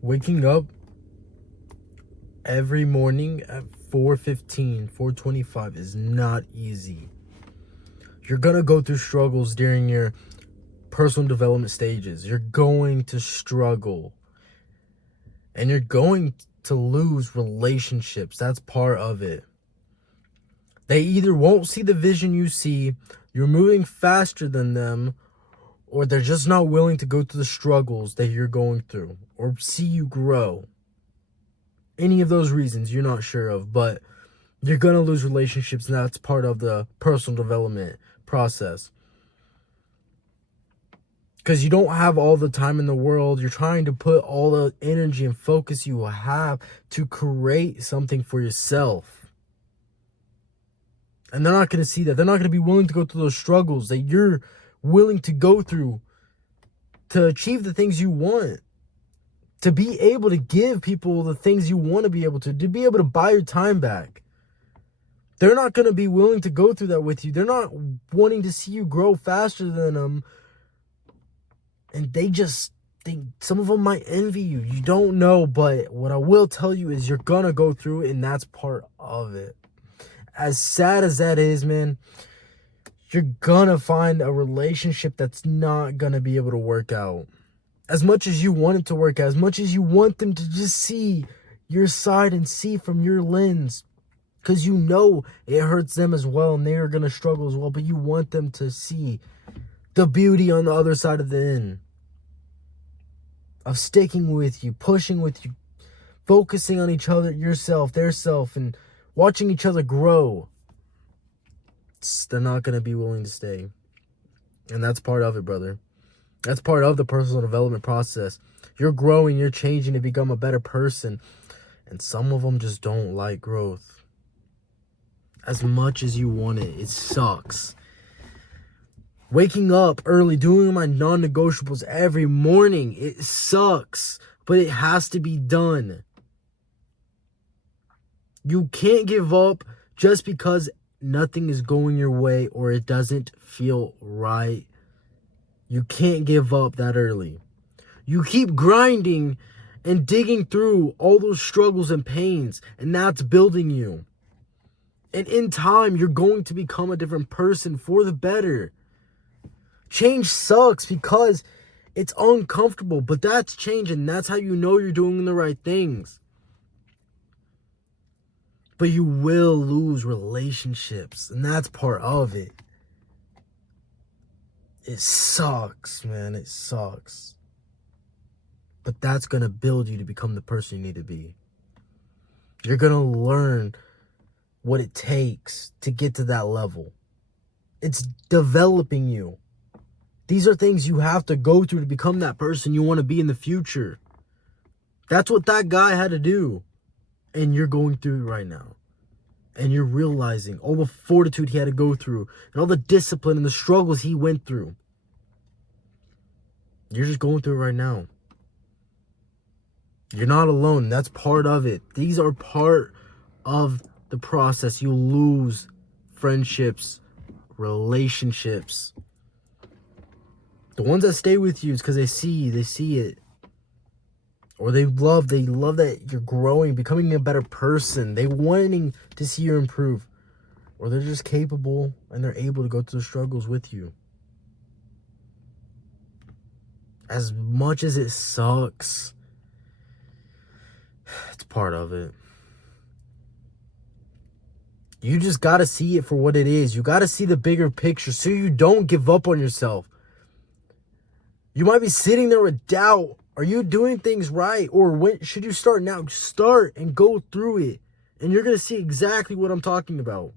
Waking up every morning at 4:15, 4:25 is not easy. You're going to go through struggles during your personal development stages. You're going to struggle. And you're going to lose relationships. That's part of it. They either won't see the vision you see, you're moving faster than them, or they're just not willing to go through the struggles that you're going through or see you grow. Any of those reasons you're not sure of, but you're going to lose relationships, and that's part of the personal development process. Because you don't have all the time in the world. You're trying to put all the energy and focus you will have to create something for yourself. And they're not going to see that. They're not going to be willing to go through those struggles that you're willing to go through to achieve the things you want. To be able to give people the things you want to be able to be able to buy your time back. They're not going to be willing to go through that with you. They're not wanting to see you grow faster than them. And they just think, some of them might envy you. You don't know, but what I will tell you is you're going to go through it, and that's part of it. As sad as that is, man, you're gonna find a relationship that's not gonna be able to work out. As much as you want it to work out, as much as you want them to just see your side and see from your lens, because you know it hurts them as well and they are gonna struggle as well, but you want them to see the beauty on the other side of the end. Of sticking with you, pushing with you, focusing on each other, yourself, their self, and watching each other grow. They're not going to be willing to stay. And that's part of it, brother. That's part of the personal development process. You're growing, you're changing to become a better person. And some of them just don't like growth. As much as you want it, it sucks. Waking up early, doing my non-negotiables every morning, it sucks. But it has to be done. You can't give up just because nothing is going your way or it doesn't feel right. You can't give up that early. You keep grinding and digging through all those struggles and pains, and that's building you. And in time, you're going to become a different person for the better. Change sucks because it's uncomfortable, but that's change, and that's how you know you're doing the right things. But you will lose relationships, and that's part of it. It sucks, man. It sucks. But that's going to build you to become the person you need to be. You're going to learn what it takes to get to that level. It's developing you. These are things you have to go through to become that person you want to be in the future. That's what that guy had to do. And you're going through it right now. And you're realizing all the fortitude he had to go through and all the discipline and the struggles he went through. You're just going through it right now. You're not alone. That's part of it. These are part of the process. You lose friendships, relationships. The ones that stay with you is because they see it. Or they love that you're growing, becoming a better person. They wanting to see you improve. Or they're just capable and they're able to go through the struggles with you. As much as it sucks, it's part of it. You just got to see it for what it is. You got to see the bigger picture so you don't give up on yourself. You might be sitting there with doubt. Are you doing things right? Or when should you start now? Start and go through it. And you're going to see exactly what I'm talking about.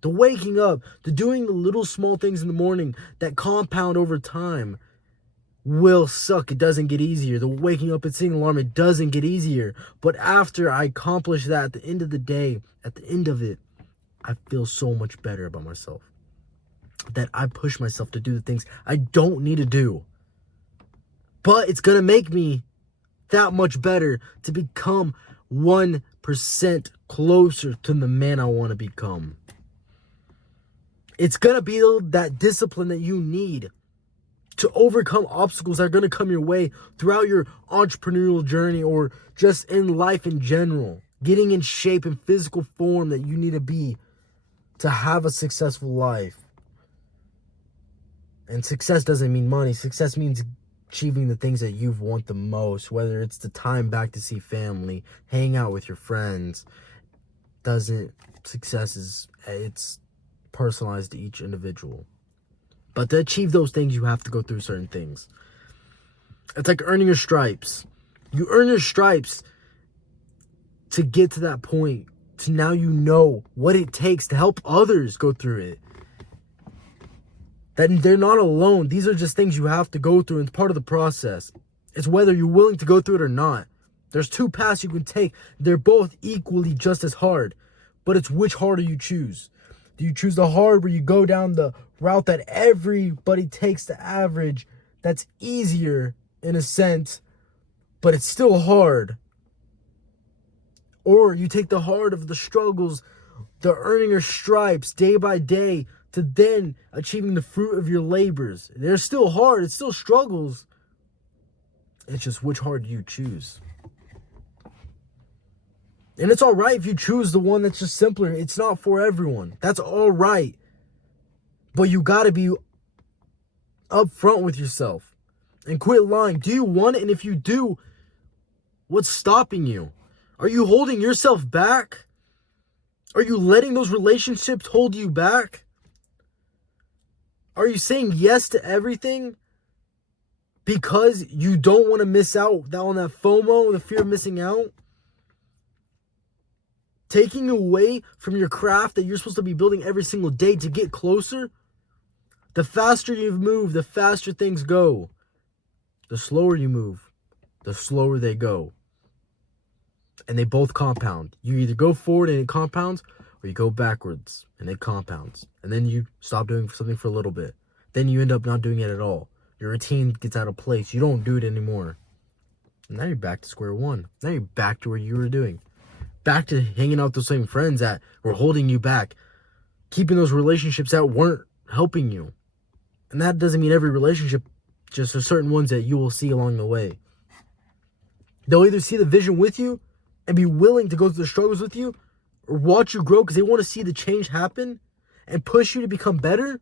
The waking up, the doing the little small things in the morning that compound over time will suck. It doesn't get easier. The waking up and setting an alarm, it doesn't get easier. But after I accomplish that at the end of the day, at the end of it, I feel so much better about myself. That I push myself to do the things I don't need to do. But it's going to make me that much better to become 1% closer to the man I want to become. It's going to be that discipline that you need to overcome obstacles that are going to come your way throughout your entrepreneurial journey or just in life in general. Getting in shape and physical form that you need to be to have a successful life. And success doesn't mean money. Success means achieving the things that you want the most, whether it's the time back to see family, hang out with your friends. Success is, it's personalized to each individual. But to achieve those things, you have to go through certain things. It's like earning your stripes. You earn your stripes to get to that point. So now you know what it takes to help others go through it. That they're not alone. These are just things you have to go through. And it's part of the process. It's whether you're willing to go through it or not. There's two paths you can take. They're both equally just as hard. But it's which harder you choose. Do you choose the hard where you go down the route that everybody takes, the average, that's easier in a sense, but it's still hard? Or you take the hard of the struggles, the earning your stripes day by day, to then achieving the fruit of your labors. They're still hard. It's still struggles. It's just which hard you choose. And it's all right if you choose the one that's just simpler. It's not for everyone. That's all right. But you got to be upfront with yourself and quit lying. Do you want it? And if you do, what's stopping you? Are you holding yourself back? Are you letting those relationships hold you back? Are you saying yes to everything because you don't want to miss out on that FOMO, the fear of missing out? Taking away from your craft that you're supposed to be building every single day to get closer? The faster you move, the faster things go. The slower you move, the slower they go. And they both compound. You either go forward and it compounds, or you go backwards and it compounds. And then you stop doing something for a little bit. Then you end up not doing it at all. Your routine gets out of place. You don't do it anymore. And now you're back to square one. Now you're back to where you were doing. Back to hanging out with those same friends that were holding you back. Keeping those relationships that weren't helping you. And that doesn't mean every relationship, just there's certain ones that you will see along the way. They'll either see the vision with you and be willing to go through the struggles with you, or watch you grow because they want to see the change happen and push you to become better.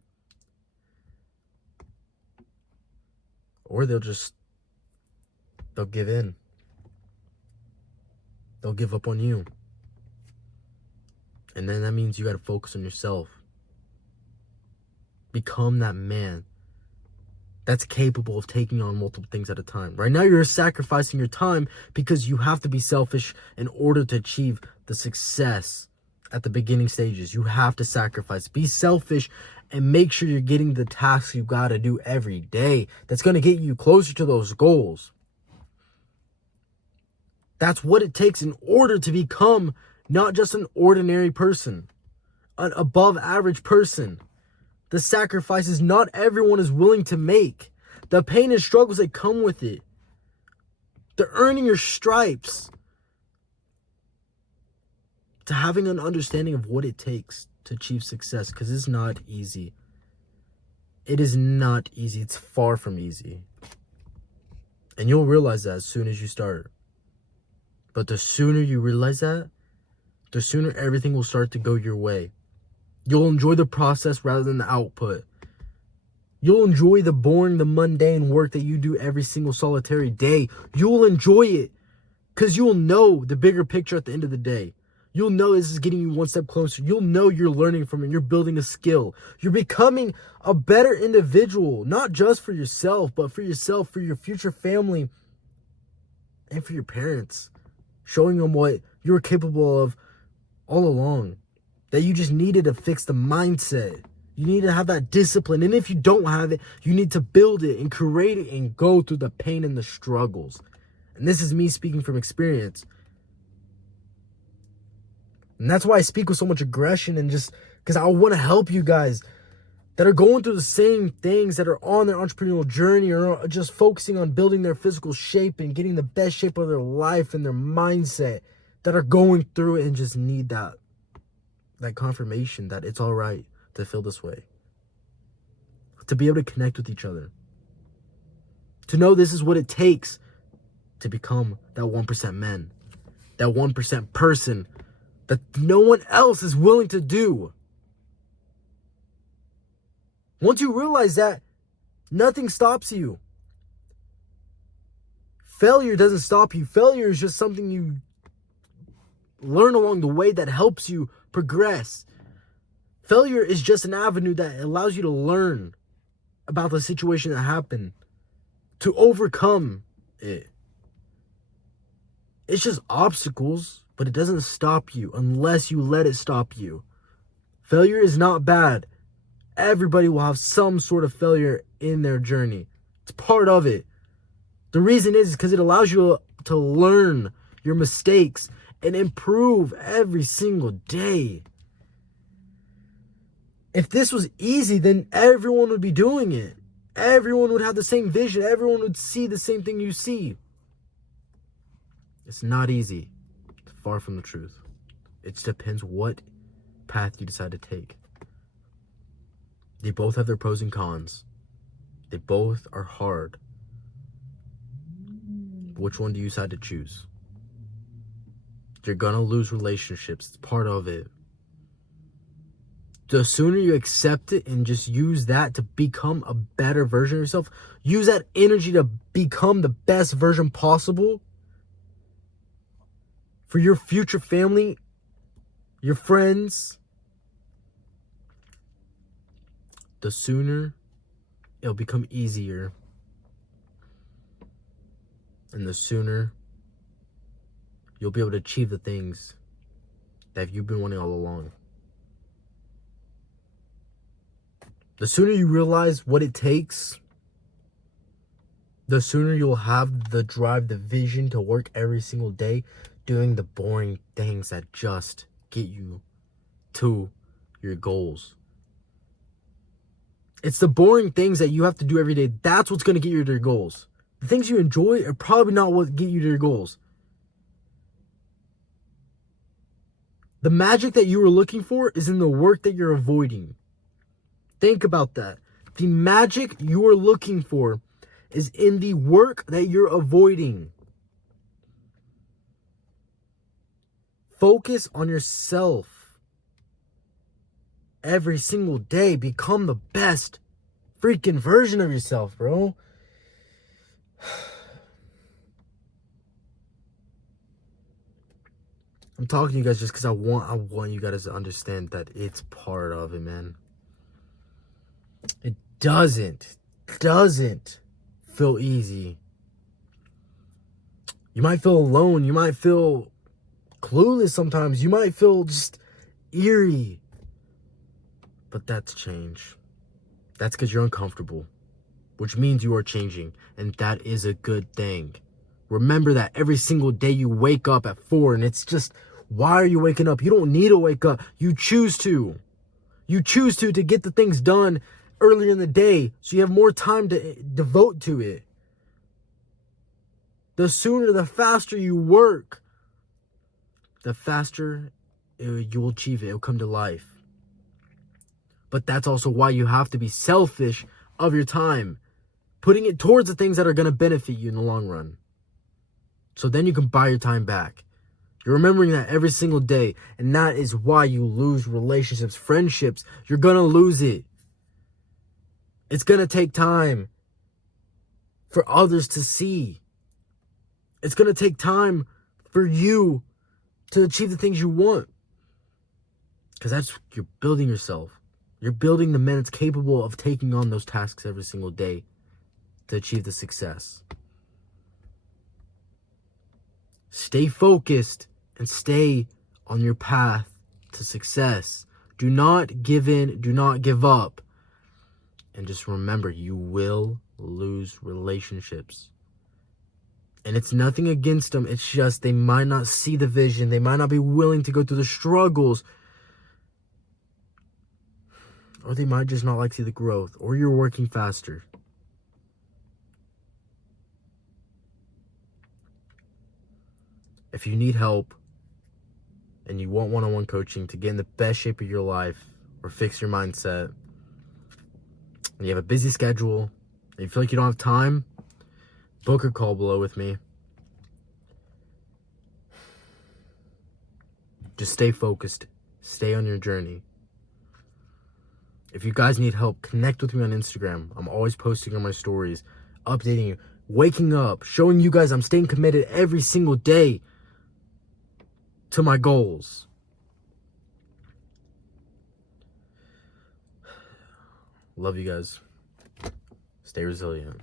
Or they'll give in. They'll give up on you. And then that means you got to focus on yourself. Become that man that's capable of taking on multiple things at a time. Right now, you're sacrificing your time because you have to be selfish in order to achieve the success at the beginning stages. You have to sacrifice. Be selfish and make sure you're getting the tasks you got to do every day. That's going to get you closer to those goals. That's what it takes in order to become not just an ordinary person, an above average person. The sacrifices not everyone is willing to make. The pain and struggles that come with it. The earning your stripes. To having an understanding of what it takes to achieve success. Because it's not easy. It is not easy. It's far from easy. And you'll realize that as soon as you start. But the sooner you realize that, the sooner everything will start to go your way. You'll enjoy the process rather than the output. You'll enjoy the boring, the mundane work that you do every single solitary day. You'll enjoy it because you'll know the bigger picture at the end of the day. You'll know this is getting you one step closer. You'll know you're learning from it. You're building a skill. You're becoming a better individual, not just for yourself, but for yourself, for your future family, and for your parents. Showing them what you were capable of all along. That you just needed to fix the mindset. You need to have that discipline. And if you don't have it, you need to build it and create it and go through the pain and the struggles. And this is me speaking from experience. And that's why I speak with so much aggression and just because I want to help you guys that are going through the same things, that are on their entrepreneurial journey or just focusing on building their physical shape and getting the best shape of their life and their mindset, that are going through it and just need that confirmation that it's all right to feel this way. To be able to connect with each other. To know this is what it takes to become that 1% man, that 1% person that no one else is willing to do. Once you realize that, nothing stops you. Failure doesn't stop you. Failure is just something you learn along the way that helps you progress. Failure is just an avenue that allows you to learn about the situation that happened, to overcome it. It's just obstacles, but it doesn't stop you unless you let it stop you. Failure is not bad. Everybody will have some sort of failure in their journey. It's part of it. The reason is because it allows you to learn your mistakes and improve every single day. If this was easy, then everyone would be doing it. Everyone would have the same vision. Everyone would see the same thing you see. It's not easy. It's far from the truth. It just depends what path you decide to take. They both have their pros and cons. They both are hard. Which one do you decide to choose? You're gonna lose relationships. It's part of it. The sooner you accept it and just use that to become a better version of yourself, use that energy to become the best version possible for your future family, your friends, the sooner it'll become easier. And the sooner you'll be able to achieve the things that you've been wanting all along. The sooner you realize what it takes, the sooner you'll have the drive, the vision to work every single day doing the boring things that just get you to your goals. It's the boring things that you have to do every day. That's what's going to get you to your goals. The things you enjoy are probably not what get you to your goals. The magic that you were looking for is in the work that you're avoiding. Think about that. The magic you are looking for is in the work that you're avoiding. Focus on yourself. Every single day, become the best freaking version of yourself, bro. I'm talking to you guys just because I want you guys to understand that it's part of it, man. It doesn't feel easy. You might feel alone. You might feel clueless sometimes. You might feel just eerie. But that's change. That's because you're uncomfortable, which means you are changing. And that is a good thing. Remember that every single day you wake up at 4 and it's just, why are you waking up? You don't need to wake up. You choose to. You choose to get the things done earlier in the day so you have more time to devote to it. The sooner, the faster you work, the faster you'll achieve it. It'll come to life. But that's also why you have to be selfish of your time, putting it towards the things that are going to benefit you in the long run. So then you can buy your time back. You're remembering that every single day. And that is why you lose relationships, friendships. You're going to lose it. It's going to take time for others to see. It's going to take time for you to achieve the things you want. Because you're building yourself. You're building the man that's capable of taking on those tasks every single day to achieve the success. Stay focused and stay on your path to success. Do not give in. Do not give up. And just remember, you will lose relationships. And it's nothing against them. It's just they might not see the vision. They might not be willing to go through the struggles. Or they might just not like to see the growth. Or you're working faster. If you need help and you want one-on-one coaching to get in the best shape of your life or fix your mindset, and you have a busy schedule, and you feel like you don't have time, book a call below with me. Just stay focused. Stay on your journey. If you guys need help, connect with me on Instagram. I'm always posting on my stories, updating you, waking up, showing you guys I'm staying committed every single day to my goals. Love you guys. Stay resilient.